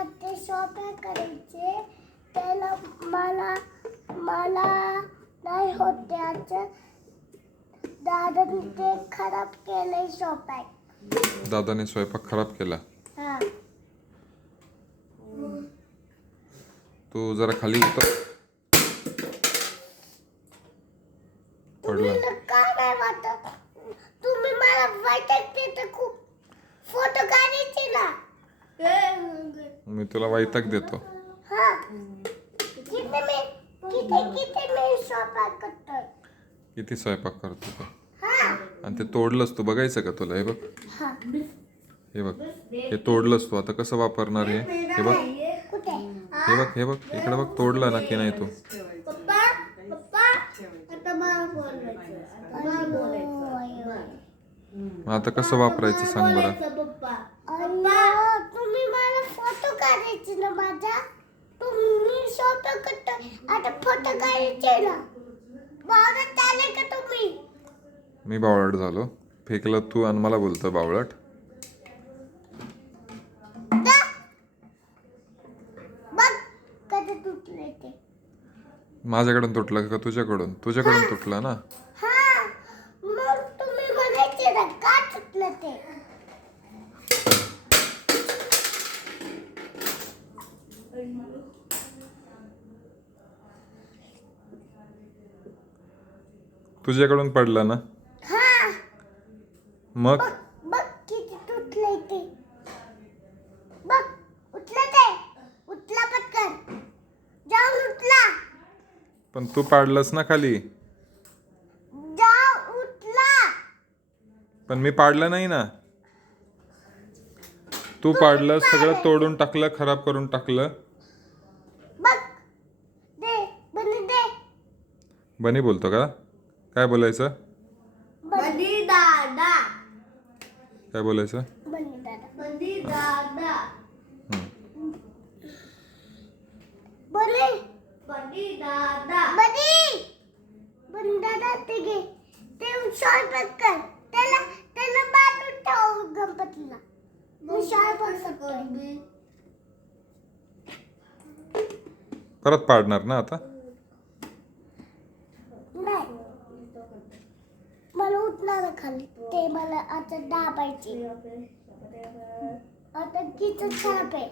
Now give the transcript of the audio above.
मला ते स्वयंपाक करायचे त्याला मला मला नाही होत त्याचं दादाने ते खराब केलंय स्वयंपाक. दादाने स्वयंपाक खराब केला. हा तू जरा खाली उतर. पडला. तुम्ही काय नाही वाटत तुम्ही मला वाटत ते खूप फोटो काढायचे ना. मी तुला वैताग देतो. हा किती मी स्वयंपाक करतोय. किती स्वयंपाक करतो तू. हा आणि ते तोडलंस तू. बघायचं का तुला. हे बघ हा हे बघ हे तोडलंस तू. आता कसं वापरणार हे. हे बघ कुठे हे बघ हे बघ इकडे बघ. तोडलं ना की नाही तू. पप्पा पप्पा आता मला बोलायचं. मग आता कसं वापरायचं सांग बरं. पप्पा तुम्ही मला फोटो काढायचे ना माझा. तुम्ही स्वयंपाक करतोय आता फोटो काढायचे ना. बावळट आले का तुम्ही. मी बावळट झालो. फेकलं तू आणि मला बोलतो बावळट. बघ कधी तुटले ते. माझ्याकडून तुटलं का तुझ्याकडून. तुझ्याकडून तुटलं ना. हा मग तुम्ही म्हणायचे ना का तुटलं ते. तुझ्याकडून पडलं ना. हा मग बघ किती तुटलंय ते. बघ उठलं ते. उठला पटकन जाऊन उठला. पण तू पाडलंस ना खाली. जाऊ उठला. पण मी पाडलं नाही ना. तू पाडलं. सगळं तोडून टाकलं. खराब करून टाकलं. बघ दे बनी दे. बनी बोलतो का. काय बोलायचं. बनी दादा. काय बोलायचं. बनी दादा. बनी दादा. बनी बनी दादा. बनी बनी दादा ते घे. ते स्वयंपाक कर. त्याला बांधून ठेव गणपतीला. मी स्वयंपाक करतोय. परत पाडणार ना आता. नाही मला उठणार खाली. ते मला आता दाबायचे. आता किती छाप आहे.